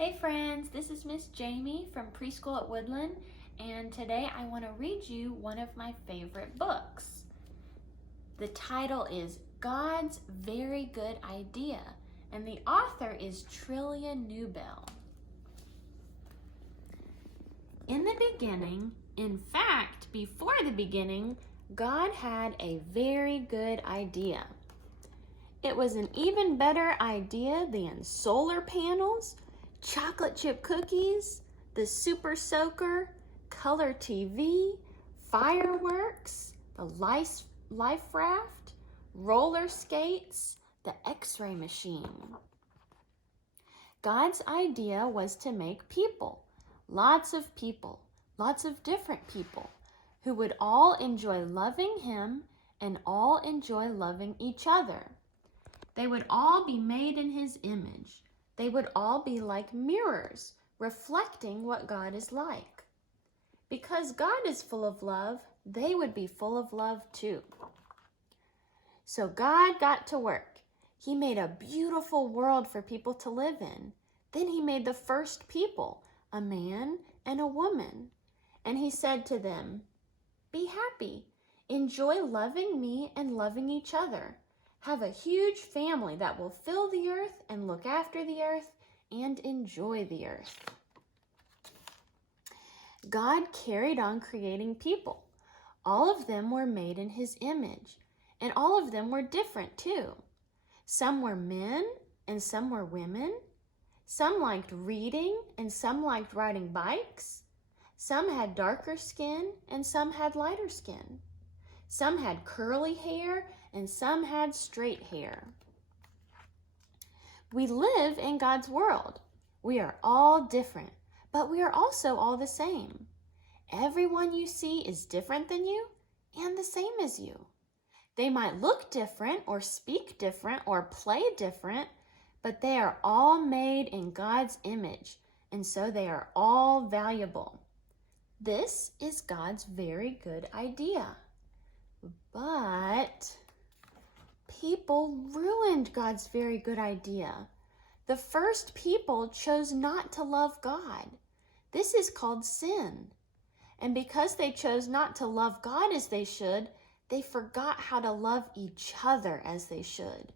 Hey friends, this is Miss Jamie from Preschool at Woodland, and today I want to read you one of my favorite books. The title is God's Very Good Idea, and the author is Trillia Newbell. In the beginning, in fact, before the beginning, God had a very good idea. It was an even better idea than solar panels, chocolate chip cookies, the Super Soaker, color TV, fireworks, the life raft, roller skates, the X-ray machine. God's idea was to make people, lots of different people, who would all enjoy loving Him and all enjoy loving each other. They would all be made in His image. They would all be like mirrors, reflecting what God is like. Because God is full of love, they would be full of love too. So God got to work. He made a beautiful world for people to live in. Then He made the first people, a man and a woman. And He said to them, "Be happy. Enjoy loving me and loving each other. Have a huge family that will fill the earth and look after the earth and enjoy the earth." God carried on creating people. All of them were made in His image, and all of them were different too. Some were men and some were women. Some liked reading and some liked riding bikes. Some had darker skin and some had lighter skin. Some had curly hair and some had straight hair. We live in God's world. We are all different, but we are also all the same. Everyone you see is different than you and the same as you. They might look different or speak different or play different, but they are all made in God's image, and so they are all valuable. This is God's very good idea. But people ruined God's very good idea. The first people chose not to love God. This is called sin. And because they chose not to love God as they should, they forgot how to love each other as they should.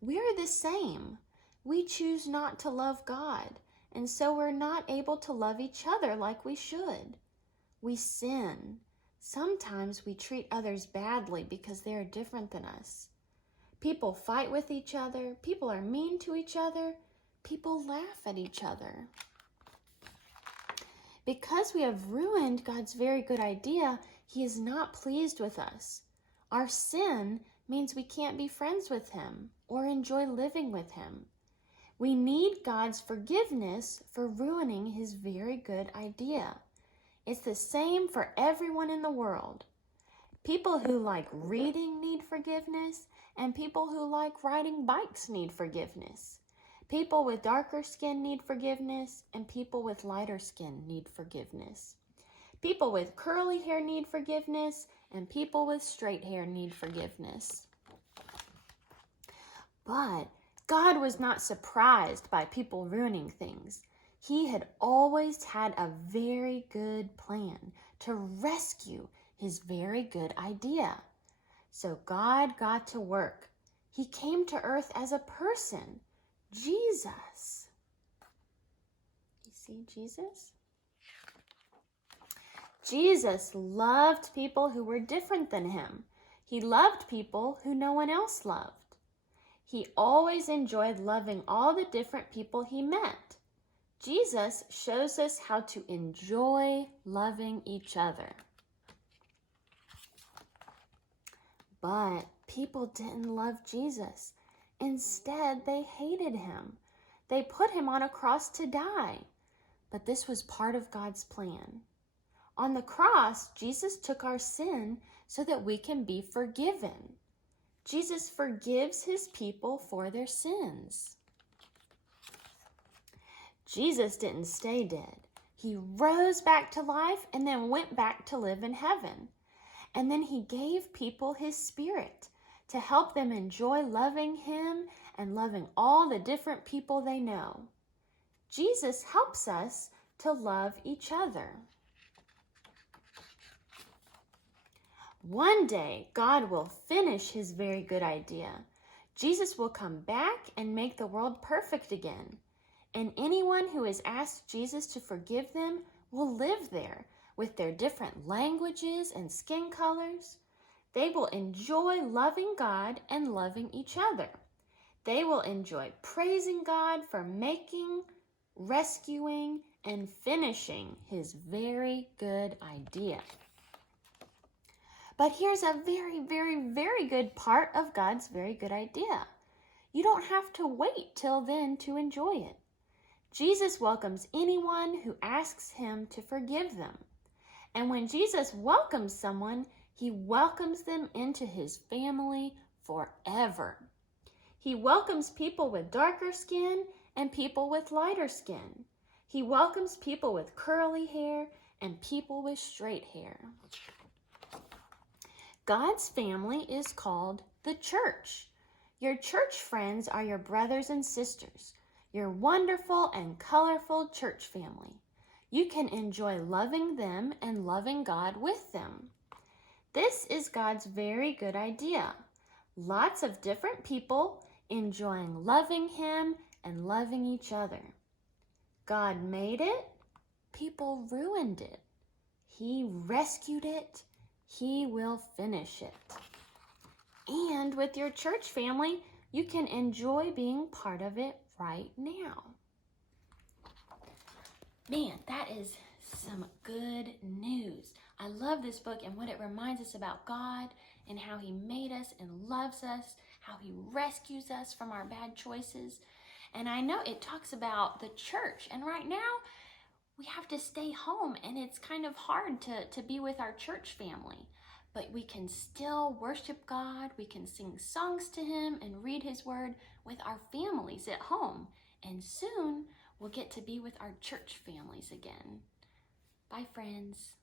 We're the same. We choose not to love God, and so we're not able to love each other like we should. We sin. Sometimes we treat others badly because they are different than us. People fight with each other. People are mean to each other. People laugh at each other. Because we have ruined God's very good idea, He is not pleased with us. Our sin means we can't be friends with Him or enjoy living with Him. We need God's forgiveness for ruining His very good idea. It's the same for everyone in the world. People who like reading need forgiveness, and people who like riding bikes need forgiveness. People with darker skin need forgiveness, and people with lighter skin need forgiveness. People with curly hair need forgiveness, and people with straight hair need forgiveness. But God was not surprised by people ruining things. He had always had a very good plan to rescue His very good idea. So God got to work. He came to earth as a person, Jesus. You see Jesus? Jesus loved people who were different than Him. He loved people who no one else loved. He always enjoyed loving all the different people He met. Jesus shows us how to enjoy loving each other. But people didn't love Jesus. Instead, they hated Him. They put Him on a cross to die. But this was part of God's plan. On the cross, Jesus took our sin so that we can be forgiven. Jesus forgives His people for their sins. Jesus didn't stay dead. He rose back to life and then went back to live in heaven. And then He gave people His Spirit to help them enjoy loving Him and loving all the different people they know. Jesus helps us to love each other. One day, God will finish his very good idea. Jesus will come back and make the world perfect again. And anyone who has asked Jesus to forgive them will live there with their different languages and skin colors. They will enjoy loving God and loving each other. They will enjoy praising God for making, rescuing, and finishing his very good idea. But here's a very, very, very good part of God's very good idea. You don't have to wait till then to enjoy it. Jesus welcomes anyone who asks him to forgive them. And when Jesus welcomes someone, he welcomes them into his family forever. He welcomes people with darker skin and people with lighter skin. He welcomes people with curly hair and people with straight hair. God's family is called the church. Your church friends are your brothers and sisters, your wonderful and colorful church family. You can enjoy loving them and loving God with them. This is God's very good idea. Lots of different people enjoying loving him and loving each other. God made it, people ruined it. He rescued it, he will finish it. And with your church family, you can enjoy being part of it right now. Man, that is some good news. I love this book and what it reminds us about God and how he made us and loves us, how he rescues us from our bad choices. And I know it talks about the church, and right now we have to stay home and it's kind of hard to be with our church family. But we can still worship God, we can sing songs to him and read his word with our families at home. And soon we'll get to be with our church families again. Bye, friends.